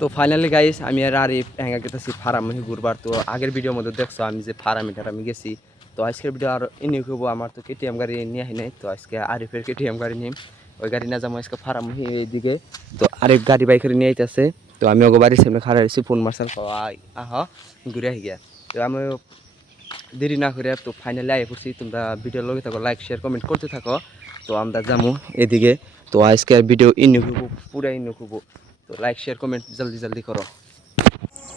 তো finally guys আমি আর আরিফ হ্যাঙ্গা গেতেছি ফারামি ঘুরবার। তো আগের ভিডিওর মধ্যে দেখছো আমি যে ফারামিটার আমি গেছি। তো আজকের ভিডিও আর এনে হবো আমার তো কেটিএম গাড়ি নিয়ে আহি নাই। তো আজকে আরিফের কেটিএম গাড়ি নিম, ওই গাড়ি না যাবো আজকে ফারামি এইদিকে। তো আরিফ গাড়ি বাইকের নিয়ে আইতেছে। তো আমি ওকে বাড়ির সামনে খাড়া হয়েছি ফোন মারসাল আহ ঘুরে আহি গিয়া। তো আমি দেরি না করে তো ফাইনালি আই পড়ছি। তোমরা ভিডিও লগে থাকো, লাইক শেয়ার কমেন্ট করতে থাকো। তো আমরা যাবো এদিকে। তো আজকে ভিডিও ইন হবো, পুরা ইন হবো। তো লাইক শেয়ার কমেন্ট জলদি জলদি করো।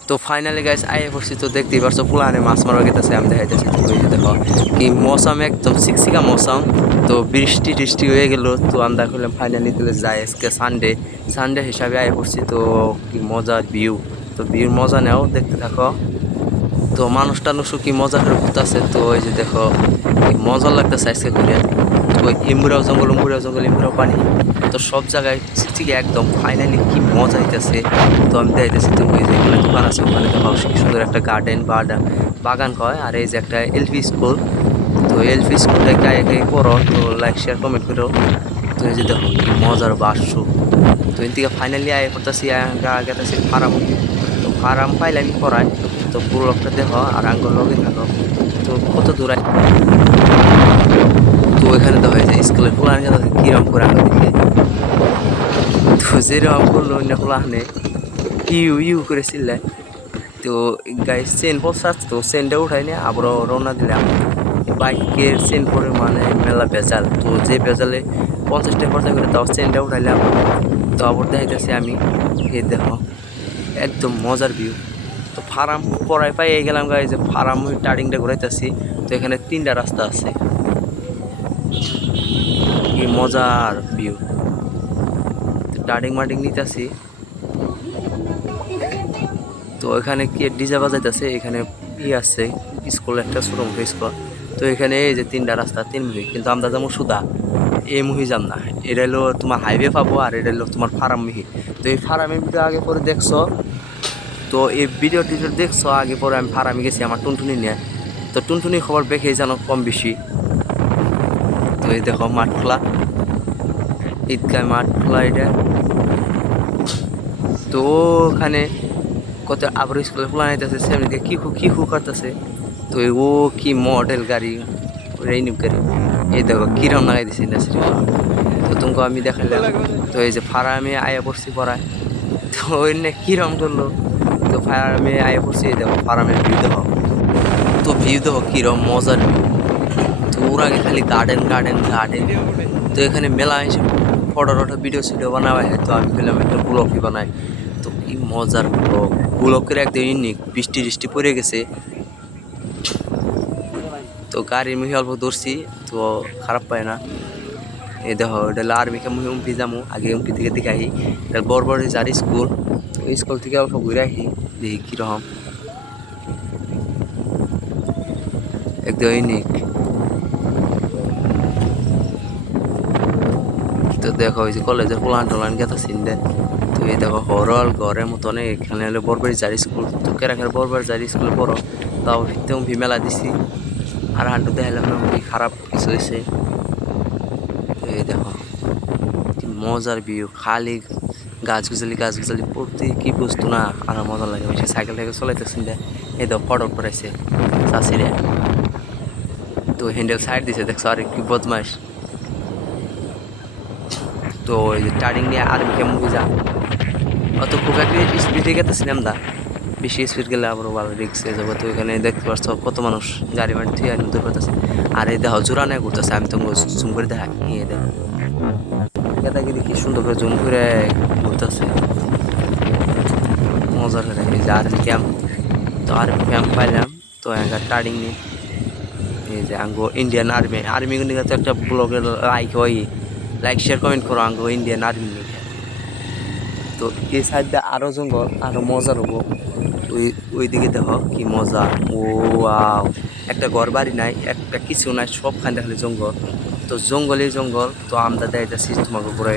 তো ফাইনালি গাইস আইয়ে পড়ছি। তো দেখতেই পারছো পুলানে মাছ মারা গেতেছে, আমি দেখাইতেছি। তো এই যে দেখো কি মৌসুম, একদম শিকশিকা মৌসুম। তো বৃষ্টি টিষ্টি হয়ে গেল। তো আমরা করলাম ফাইনালি তাহলে যাই, আজকে সানডে হিসাবে আইয়ে পড়ছি। তো কি মজার ভিউ, তো ভিউর মজা নেও, দেখতে থাকো। তো মানুষ টানুষও কি মজা করে ঘুরতেছে। তো এই যে দেখো কি মজা লাগতেছে আজকে ঘুরে। তো ইমুরাও জঙ্গল ইমুরাও পানি। তো সব জায়গায় ঠিক একদম ফাইনালি কি মজা হইতেছে। তো আমি দেখতেছি তো ওই যে এখানে দোকান আছে, ওখানে দেখো কি সুন্দর একটা গার্ডেন বাগান কয়। আর এই যে একটা এলপি স্কুল। তো এলপি স্কুলটা গায়ে পড়ো। তো লাইক শেয়ার কমেন্ট করো। তো এই যে দেখো কি মজার বাসু। তো এর থেকে ফাইনালি আয় করতেছি গেতেছি ফার্ম। তো ফার্ম পাইলে আমি পড়াই। তো পুরো লোকটা দেখো আর আঙ্গুল লগে থাকো। তো কত দূর তো এখানে তো হয়েছে স্কুলের পুরান কথা কিরম করে আঙ্গুল দিকে। তো যেরকম করলো অন্য ফুলাহানে ইউ ইউ করে চিল্লায়। তো গাড়ি চেন পড়ছাস, তো চেনটা উঠাই নিয়ে আবার রওনা দিলাম। বাইকের চেন পরে মানে মেলা বেজাল। তো যে বেজালে 50 টাকা খরচা করে তাও চেনটা উঠাইলাম। তো আবার দেখাইতেছি আমি, এই দেখো একদম মজার ভিউ। তো ফার্ম পড়ায় পাই গেলাম গাড়ি, যে ফার্ম টার্ডিংটা ঘুরাইতেছি। তো এখানে 3টা রাস্তা আছে, কি মজার ভিউ। টার্ডিং মার্ডিং নিতেছি। তো এখানে কি ডিজে বাজাইতেছে, এখানে আছে স্কুল, একটা ছোট মতো স্কুল। তো এখানে এই যে 3টা রাস্তা, 3 মুহি, কিন্তু আমরা যাবো সুদা এই মুহি যাম না। এটা হলো তোমার হাইওয়ে পাবো, আর এটা হলো তোমার ফার্ম মুহি। তো এই ফার্মের ভিডিও আগে পরে দেখছো। তো এই ভিডিও দেখছো আগে পরে আমি ফার্মে গেছি আমার টুনটুনি নিয়ে। তো টুনটুনি খবর দেখেই জানো কম বেশি। তো এই দেখো মাঠ খোলা, ঈদগাহ মাঠ খোলা এটা। তো ওখানে কত আবার স্কুলে খোলা নিতেছে, সেমনি কি খু করতেছে। তো ও কি মডেল গাড়ি, রেইনিক গাড়ি। এই দেখো কিরম লাগাই দিছে ইন্ডাস্ট্রি। তো তোমাকে আমি দেখালাম। তো এই যে ফার্মে আয়া পড়ছি পড়ায়। তো ওই কিরম করলো। তো ফার্মে আয়া পড়ছি, এই দেখো ফার্মের ভিউ দেখো। তো ভিউ দেখো কিরম মজার ভিউ। তো ওর আগে খালি গার্ডেন। তো এখানে মেলা এসে ফটো ভিডিও বানাওয়া হয়। তো আমি বললাম একটা ব্লগই বানাই। তো কি মজার ব্লগ, ব্লগের একদম ইউনিক। বৃষ্টি পড়ে গেছে। তো গাড়ির মুখে অল্প ধরছি, তো খারাপ পায় না। এই দেখো এটা হলো আর্মিকে মুখে উম্পি যামু, আগে উম্পি থেকে দেখে আহি। এটা বড় যার স্কুল। তো স্কুল থেকে অল্প ঘুরে আহি, দেখি কীরকম একদম ইউনিক। তো দেখো ওই যে কলেজের পোলান গেতা সিনডে। তো এই দেখো হরল ঘরের মতন। এখানে হলো বরবাড়ি যার স্কুল। তো কেরাকের বরবাড়ি যার স্কুলে পড়ো। তাও ফিরতে উম্পি মেলা দিছি। আর হান্টু দেখালাম না উম্পি খারাপ কিছু হয়েছে। এই দেখো কি মজার ভিউ, খালি গাছ গাছালি পড়তে কি বস্তু না, আর মজা লাগে। বেশি সাইকেল টাইকেল চলাইতেছেন দে। এই দেখো ফটো পড়াইছে চাষিরে। তো হ্যান্ডেল সাইড দিছে দেখছো, আর কি বদমাস। তো এই যে টার্নিং নিয়ে আর কেমন বুঝা অত খুব একটা স্পিডে গেতেছিলাম দা। বেশি স্পিড গেলে আবার ভালো রিক্স হয়ে যাবো। তো এখানে দেখতে পাচ্ছ কত মানুষ গাড়ি বাড়ি থুয়ে নতুন করতেছে। আর এই দেখো জোড়া নিয়ে ঘুরতেছে। আমি তো জুম করে দেখা নিয়ে দেখো গেদাগিরি কি সুন্দর করে জুম করে ঘুরতেছে, মজার করে। এই যে আর্মি ক্যাম্প। তো আর্মি ক্যাম্প পাইলাম। তো এখানকার টার্নিং নিয়ে এই যে আঙ্গো ইন্ডিয়ান আর্মি নিয়ে তো একটা ব্লগের লাইক শেয়ার কমেন্ট করো আঙ্গো ইন্ডিয়ান আর্মি নিয়ে। তো এই সাইডে আরো জঙ্গল, আরো মজার হবো। ওইদিকে দেখো কি মজা। ও ওয়াও, একটা ঘর বাড়ি নাই, একটা কিছু নাই, সবখানে খালি জঙ্গল। তো জঙ্গল। তো আমরা যাইতেছি তোমাকে ঘুরে।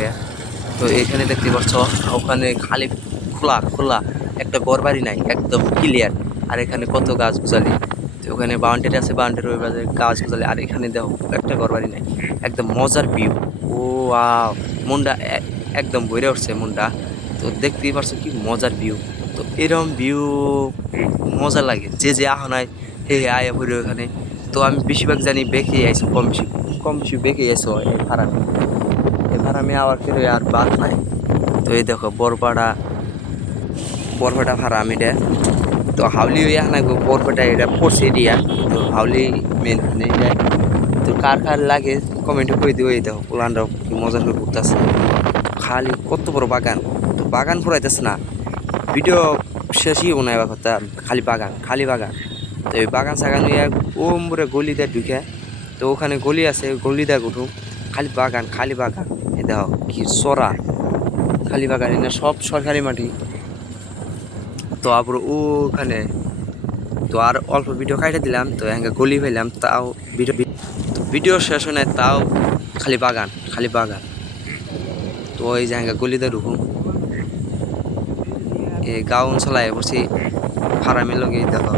তো এখানে দেখতে পাচ্ছ ওখানে খালি খোলা একটা ঘর বাড়ি নাই, একদম ক্লিয়ার। আর এখানে কত গাছ গুজালি। তো ওখানে বাউন্ডারি আছে, বাউন্ডারি ওই বাজারে গাছ গুজালি। আর এখানে দেখো একটা ঘর বাড়ি নাই, একদম মজার ভিউ। ও ওয়াও, মনটা একদম ভরে উঠছে মনটা। তো দেখতেই পারছো কি মজার ভিউ। তো এরকম ভিউ মজা লাগে, যে যে আহ নাই হে হে আয়া পড়ে ওখানে। তো আমি বেশিরভাগ জানি বেঁকে আইসো, কম বেশি বেঁকে আইসো এই ফারামে আবার ফিরে আর বাদ নাই। তো এই দেখো বরপাটা ফারাম এটা। তো হাউলি ইয়া না গো, বরপাটা এটা পড়ছে এরিয়া। তো হাউলি মেন এটা। তো কার কার লাগে কমেন্টে করে দিও। এই দেখো প্লানটাও কি মজার করে ঘুরতেছে, খালি কত বড় বাগান। তো বাগান ফুরাইতেছে না, ভিডিও শেষই হবো না এবার কথা, খালি বাগান খালি বাগান। তো এই বাগান সাগান ওমরে গলিতে ঢুকে, তো ওখানে গলি আছে, গলিতে উঠুম, খালি বাগান খালি বাগান। এই দেখো কি চড়া, খালি বাগান, এটা সব সরকারি মাটি। তো আবার ওখানে তো আর অল্প ভিডিও কাটে দিলাম, তো এখানে গলি ফেলাম, তাও ভিডিও শেষ হয় না, তাও খালি বাগান খালি বাগান। তো ওই জায়গা গলিতে ঢুকুম, এই গাঁও অঞ্চলায় বসে ফার্মের লগে দেখো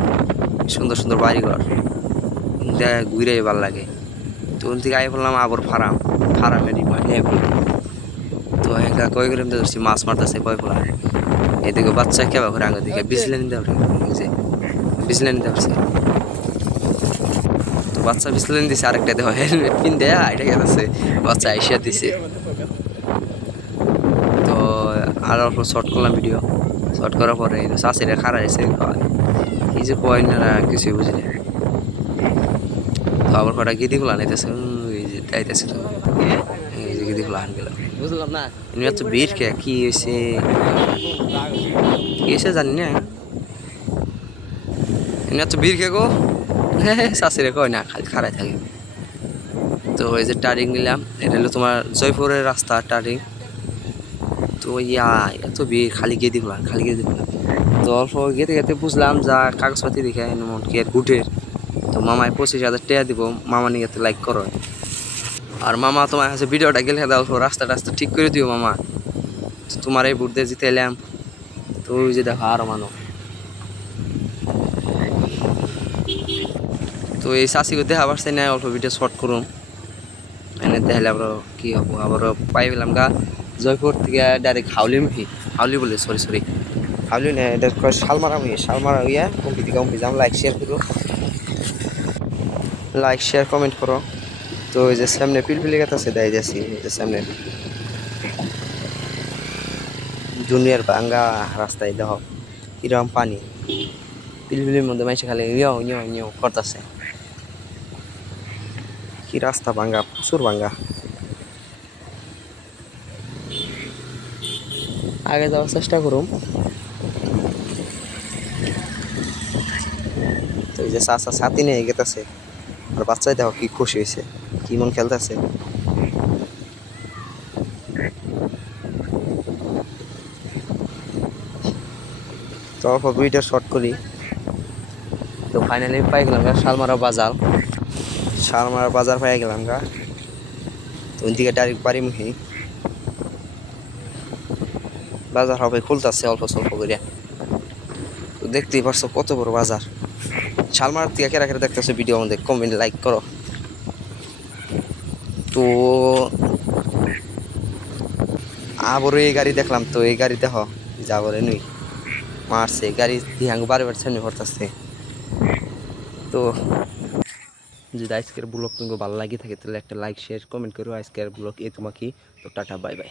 সুন্দর সুন্দর বাড়িঘর, ঘুরে ভালো লাগে। তো ওখান থেকে আই বললাম আবার ফার্মেরই মাঠে আই বললাম। তো হ্যাঁ কয় করে ধরছি মাছ মারতেছে কয় ফেলা, এদিকে বাচ্চা কেবা করে আগে দিকে বিজলে নিতে পারে, বিজলে নিতে পারছে। তো বাচ্চা বিজলে দিছে, আরেকটা দেখো হেলমেট পিন দেয়া এটা গেছে, বাচ্চা আইসিয়া দিছে। তো আর অল্প শর্ট করলাম ভিডিও, শর্ট করার পরে চাষিরা খারা এসে কি যে কয় না কিছুই বুঝি না। তো আবার কটা গিদিগুলো আনাইতেছে, এই যে আইতেছে, তো এই যে গিদিগুলো আন গেলাম, বুঝলাম না এমনি এত ভিড় কে কি হয়েছে, কি হয়েছে জানি না, এমনি এত ভিড় কে গো, হ্যাঁ চাষিরা কয় না খালি খারাই থাকে। তো এই যে টারিং নিলাম, এটা হলো তোমার জয়পুরের রাস্তা টারিং। তো ইয়া এত ভিড়, খালি গিদিগুলো খালি গিদিগুলো। তো অল্প গেতে গেতে বুঝলাম যা কাগজপাতি দেখে এমন কি আর গুটের। তো মামায় 25,000 টাকা দিব, মামা নিয়ে লাইক করো। আর মামা তোমার কাছে ভিডিওটা গেলে দাও, রাস্তা টাস্তা ঠিক করে দিও মামা। তো তোমার এই বুট দিয়ে জিতে এলাম। তো ওই যে দেখো আরো মানো। তো এই চাষিকে দেখা পারছে না, অল্প ভিডিও শর্ট করুন, এনে দেখলে আবার কি হবো, আবার পাই পেলাম গা জয়পুর থেকে ডাইরেক্ট হাউলি বলে সরি হাউলি না, এটা শালমারা হইয়া কম্পি থেকে কম্পি যাম। লাইক শেয়ার কমেন্ট করো। তো ওই যে সামনে পিলপিলি গাছ আছে, দেয় যাচ্ছি যে সামনে জুনিয়র ভাঙ্গা রাস্তায় দেখো কিরকম পানি, পিলপিলির মধ্যে মাইসে খালি ইয় করতেছে। কি রাস্তা ভাঙ্গা, প্রচুর ভাঙ্গা। আগে যাওয়ার চেষ্টা করুম। তো এই যে চাষা ছাতি নিয়ে গেতেছে, আর বাচ্চাই দেখো কি খুশি হয়েছে, কি মন খেলতেছে। তো অল্প ভিডিও শর্ট করি। তো ফাইনালি পাই গেলাম গা শালমারা বাজার পাই গেলাম গা। তো ওই দিকে ডাইরেক্ট বাড়িমুখী বাজার হবে খুলতেছে অল্প স্বল্প করিয়া। তো দেখতেই পারছো কত বড় বাজার। শালমারার থেকে কেরা কেরা দেখতেছো ভিডিও আমাদের কমেন্ট লাইক করো। তো আবারও এই গাড়ি দেখলাম, তো এই গাড়ি দেখো যাবরে নুই মারছে গাড়ি দিয়ে বারে সামনে ভরতেছে। তো যদি আজকের ব্লগ তোমাকে ভালো লাগে থাকে তাহলে একটা লাইক শেয়ার কমেন্ট করো। আজকের ব্লগ এই তোমাকে। তো টাটা বাই বাই।